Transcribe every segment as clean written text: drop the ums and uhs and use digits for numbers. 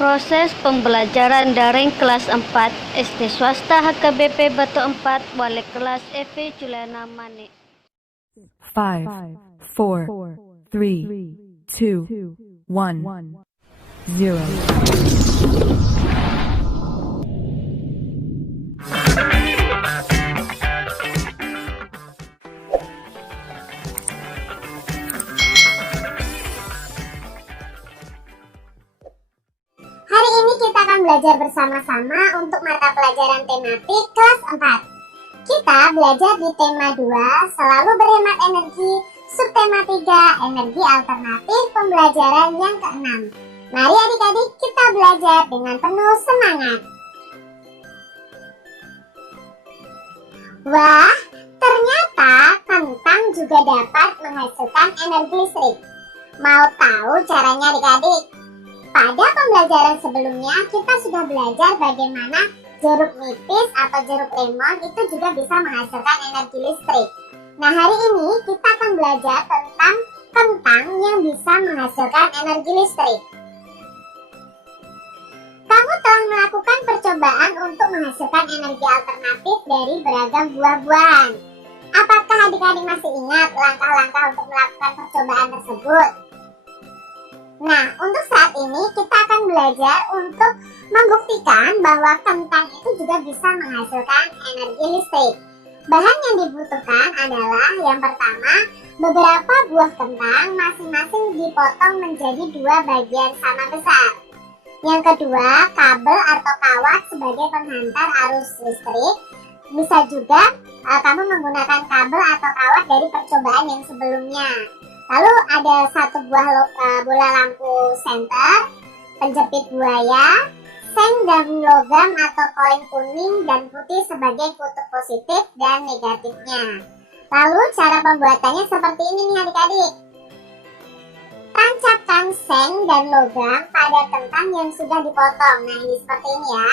Proses pembelajaran daring kelas 4 SD swasta HKBP Batu 4 Wali kelas Evi Juliana Mani. 5, 4, 3, 2, 1, 0. Hari ini kita akan belajar bersama-sama untuk mata pelajaran tematik kelas 4. Kita belajar di tema 2, selalu berhemat energi, subtema 3, energi alternatif pembelajaran yang ke-6. Mari adik-adik kita belajar dengan penuh semangat. Wah, ternyata kentang juga dapat menghasilkan energi listrik. Mau tahu caranya adik-adik? Pada pembelajaran sebelumnya kita sudah belajar bagaimana jeruk nipis atau jeruk lemon itu juga bisa menghasilkan energi listrik. Nah, hari ini kita akan belajar tentang kentang yang bisa menghasilkan energi listrik. Kamu telah melakukan percobaan untuk menghasilkan energi alternatif dari beragam buah-buahan. Apakah adik-adik masih ingat langkah-langkah untuk melakukan percobaan tersebut? Nah, untuk saat ini kita akan belajar untuk membuktikan bahwa kentang itu juga bisa menghasilkan energi listrik. Bahan yang dibutuhkan adalah yang pertama, beberapa buah kentang masing-masing dipotong menjadi 2 bagian sama besar. Yang kedua, kabel atau kawat sebagai penghantar arus listrik. Bisa juga kamu menggunakan kabel atau kawat dari percobaan yang sebelumnya. Lalu ada 1 buah bola lampu senter, penjepit buaya, seng dan logam atau koin kuning dan putih sebagai kutub positif dan negatifnya. Lalu cara pembuatannya seperti ini nih adik-adik. Tancapkan seng dan logam pada kentang yang sudah dipotong. Nah, ini seperti ini ya.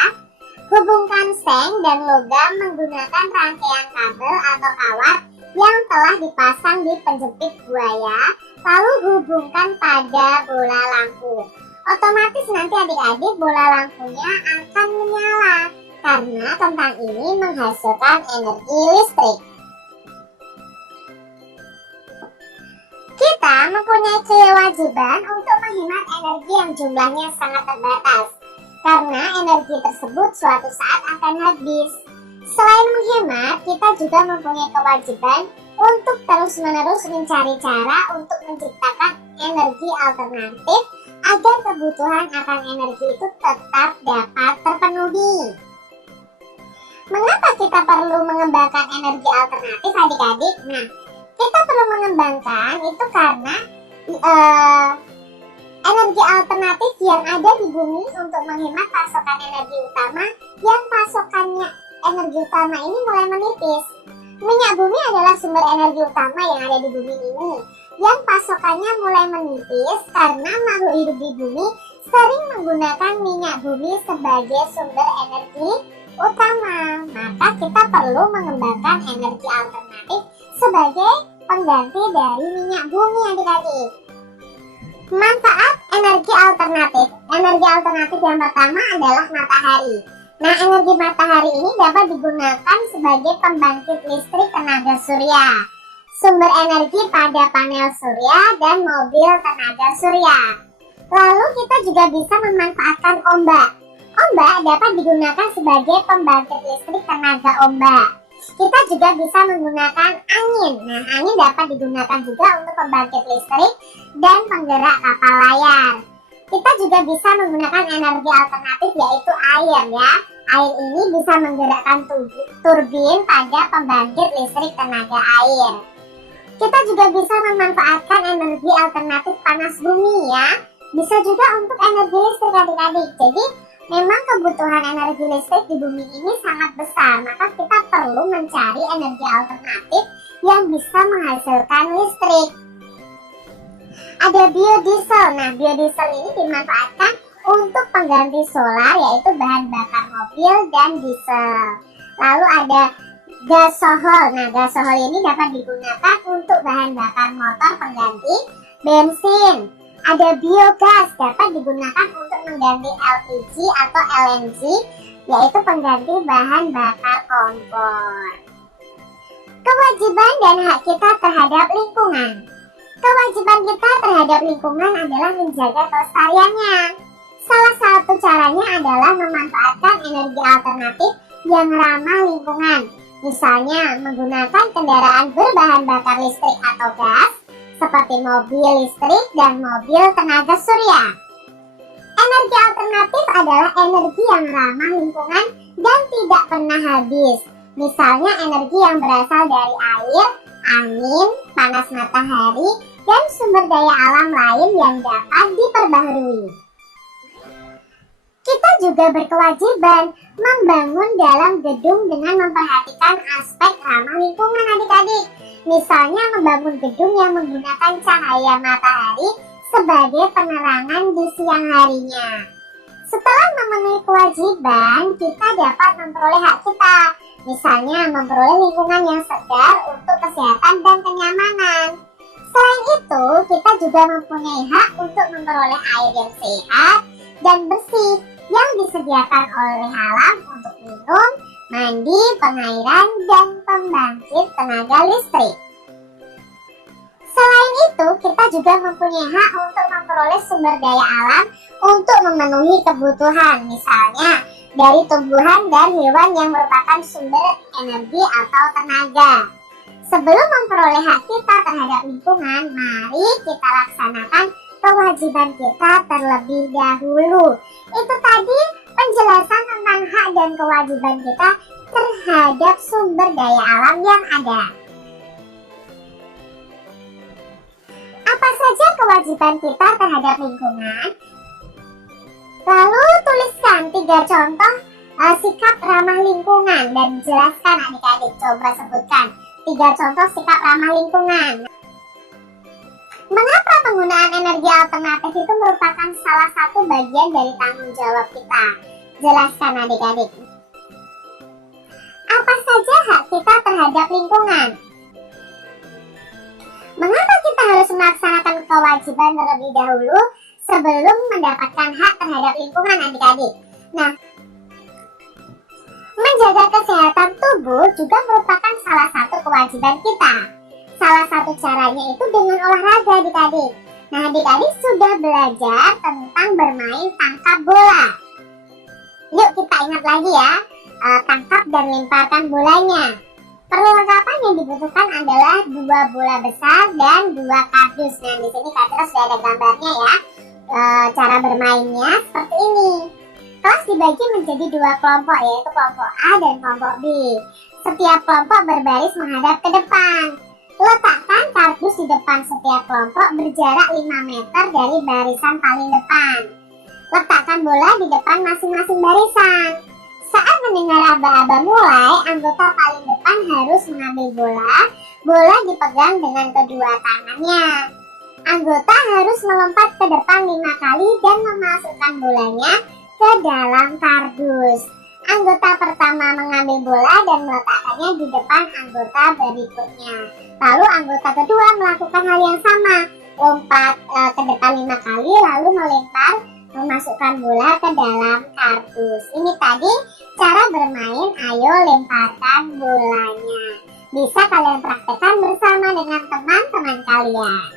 Hubungkan seng dan logam menggunakan rangkaian kabel atau kawat yang telah dipasang di penjepit buaya, lalu hubungkan pada bola lampu. Otomatis nanti adik-adik bola lampunya akan menyala karena kentang ini menghasilkan energi listrik. Kita mempunyai kewajiban untuk menghemat energi yang jumlahnya sangat terbatas, karena energi tersebut suatu saat akan habis. Selain menghemat, kita juga mempunyai kewajiban untuk terus-menerus mencari cara untuk menciptakan energi alternatif agar kebutuhan akan energi itu tetap dapat terpenuhi. Mengapa kita perlu mengembangkan energi alternatif adik-adik? Nah, kita perlu mengembangkan itu karena energi alternatif yang ada di bumi untuk menghemat pasokan energi utama yang pasokannya energi utama ini mulai menipis. Minyak bumi adalah sumber energi utama yang ada di bumi ini, yang pasokannya mulai menipis karena makhluk hidup di bumi sering menggunakan minyak bumi sebagai sumber energi utama. Maka kita perlu mengembangkan energi alternatif sebagai pengganti dari minyak bumi adik-adik. Manfaat energi alternatif. Energi alternatif yang pertama adalah matahari. Nah, energi matahari ini dapat digunakan sebagai pembangkit listrik tenaga surya, sumber energi pada panel surya, dan mobil tenaga surya. Lalu kita juga bisa memanfaatkan ombak. Ombak dapat digunakan sebagai pembangkit listrik tenaga ombak. Kita juga bisa menggunakan angin. Nah, angin dapat digunakan juga untuk pembangkit listrik dan penggerak kapal layar. Kita juga bisa menggunakan energi alternatif yaitu air ya. Air ini bisa menggerakkan turbin pada pembangkit listrik tenaga air. Kita juga bisa memanfaatkan energi alternatif panas bumi ya. Bisa juga untuk energi listrik adik-adik. Jadi memang kebutuhan energi listrik di bumi ini sangat besar. Maka kita perlu mencari energi alternatif yang bisa menghasilkan listrik. Ada biodiesel. Nah, biodiesel ini dimanfaatkan untuk pengganti solar yaitu bahan bakar mobil dan diesel. Lalu ada gasohol. Nah, gasohol ini dapat digunakan untuk bahan bakar motor pengganti bensin. Ada biogas, dapat digunakan untuk mengganti LPG atau LNG, yaitu pengganti bahan bakar kompor. Kewajiban dan hak kita terhadap lingkungan. Kewajiban kita terhadap lingkungan adalah menjaga kelestariannya. Salah satu caranya adalah memanfaatkan energi alternatif yang ramah lingkungan. Misalnya menggunakan kendaraan berbahan bakar listrik atau gas, seperti mobil listrik dan mobil tenaga surya. Energi alternatif adalah energi yang ramah lingkungan dan tidak pernah habis. Misalnya energi yang berasal dari air, angin, panas matahari, dan sumber daya alam lain yang dapat diperbaharui. Kita juga berkewajiban membangun dalam gedung dengan memperhatikan aspek ramah lingkungan adik-adik. Misalnya membangun gedung yang menggunakan cahaya matahari sebagai penerangan di siang harinya. Setelah memenuhi kewajiban, kita dapat memperoleh hak kita. Misalnya memperoleh lingkungan yang segar untuk kesehatan dan kenyamanan. Selain itu, kita juga mempunyai hak untuk memperoleh air yang sehat dan bersih yang disediakan oleh alam untuk minum, mandi, pengairan, dan pembangkit tenaga listrik. Selain itu, kita juga mempunyai hak untuk memperoleh sumber daya alam untuk memenuhi kebutuhan, misalnya dari tumbuhan dan hewan yang merupakan sumber energi atau tenaga. Sebelum memperoleh hak kita terhadap lingkungan, mari kita laksanakan kewajiban kita terlebih dahulu. Itu tadi penjelasan tentang hak dan kewajiban kita terhadap sumber daya alam yang ada. Apa saja kewajiban kita terhadap lingkungan? Lalu tuliskan 3 contoh sikap ramah lingkungan dan jelaskan adik-adik. Coba sebutkan 3 contoh sikap ramah lingkungan. Mengapa penggunaan energi alternatif itu merupakan salah satu bagian dari tanggung jawab kita? Jelaskan adik-adik. Apa saja hak kita terhadap lingkungan? Mengapa kita harus melaksanakan kewajiban terlebih dahulu sebelum mendapatkan hak terhadap lingkungan adik-adik? Nah, menjaga kesehatan tubuh juga merupakan salah satu kewajiban kita. Salah satu caranya itu dengan olahraga adik-adik. Nah, adik-adik sudah belajar tentang bermain tangkap bola. Yuk kita ingat lagi ya, tangkap dan lemparkan bolanya. Perlengkapan yang dibutuhkan adalah 2 bola besar dan 2 kardus. Nah, di sini Kak sudah ada gambarnya ya. Cara bermainnya seperti ini. Kelas dibagi menjadi 2 kelompok, yaitu kelompok A dan kelompok B. Setiap kelompok berbaris menghadap ke depan. Letakkan kardus di depan setiap kelompok berjarak 5 meter dari barisan paling depan. Letakkan bola di depan masing-masing barisan. Saat mendengar aba-aba mulai, anggota paling depan harus mengambil bola. Bola dipegang dengan kedua tangannya. Anggota harus melompat ke depan 5 kali dan memasukkan bolanya ke dalam kardus. Anggota pertama mengambil bola dan meletakkannya di depan anggota berikutnya. Lalu anggota kedua melakukan hal yang sama, lompat ke depan 5 kali lalu melempar, memasukkan bola ke dalam kardus. Ini tadi cara bermain ayo lemparkan bolanya. Bisa kalian praktekkan bersama dengan teman-teman kalian.